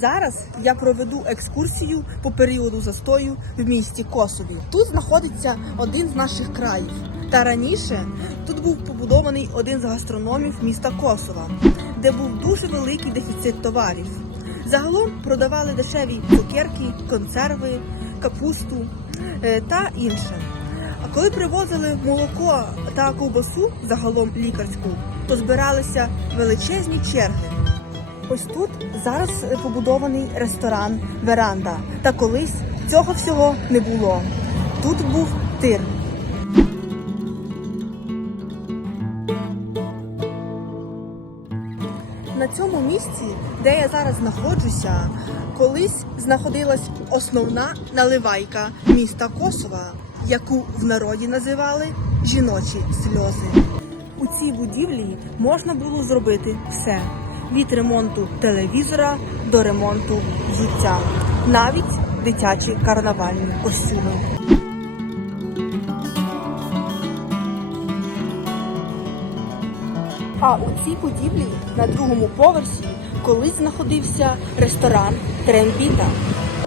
Зараз я проведу екскурсію по періоду застою в місті Косові. Тут знаходиться один з наших країв. Та раніше тут був побудований один з гастрономів міста Косова, де був дуже великий дефіцит товарів. Загалом продавали дешеві цукерки, консерви, капусту е, та інше. А коли привозили молоко та ковбасу, загалом лікарську, то збиралися величезні черги. Ось тут зараз е, побудований ресторан Веранда. Та колись цього всього не було. Тут був тир. На цьому місці, де я зараз знаходжуся, колись знаходилась основна наливайка міста Косова, яку в народі називали жіночі сльози. У цій будівлі можна було зробити все: від ремонту телевізора до ремонту життя, навіть дитячі карнавальні костюми. А у цій будівлі на другому поверсі колись знаходився ресторан Трембіта.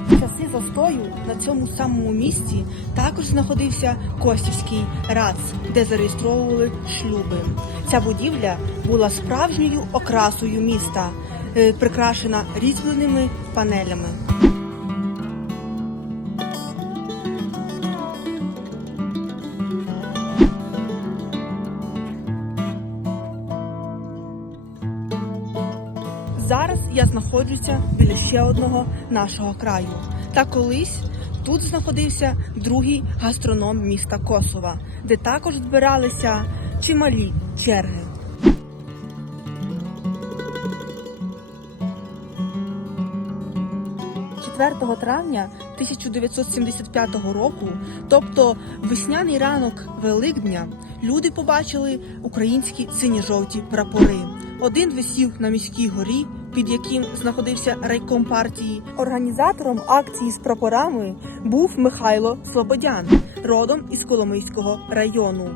Часи застою на цьому самому місці також знаходився Косівський РАЦ, де зареєстровували шлюби. Ця будівля була справжньою окрасою міста, е, прикрашена різьбленими панелями. Зараз я знаходжуся біля ще одного нашого краю. Та колись тут знаходився другий гастроном міста Косова, де також збиралися чималі черги. 4 травня 1975 року, тобто весняний ранок Великдня, люди побачили українські сині-жовті прапори. Один висів на міській горі, під яким знаходився райком партії. Організатором акції з прапорами був Михайло Слободян, родом із Коломийського району.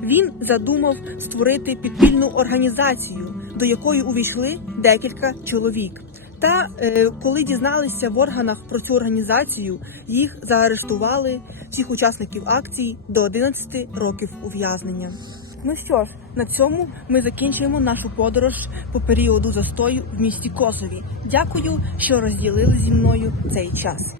Він задумав створити підпільну організацію, до якої увійшли декілька чоловік. Та е, коли дізналися в органах про цю організацію, їх заарештували всіх учасників акції до 11 років ув'язнення. Ну що ж, на цьому ми закінчуємо нашу подорож по періоду застою в місті Косові. Дякую, що розділили зі мною цей час.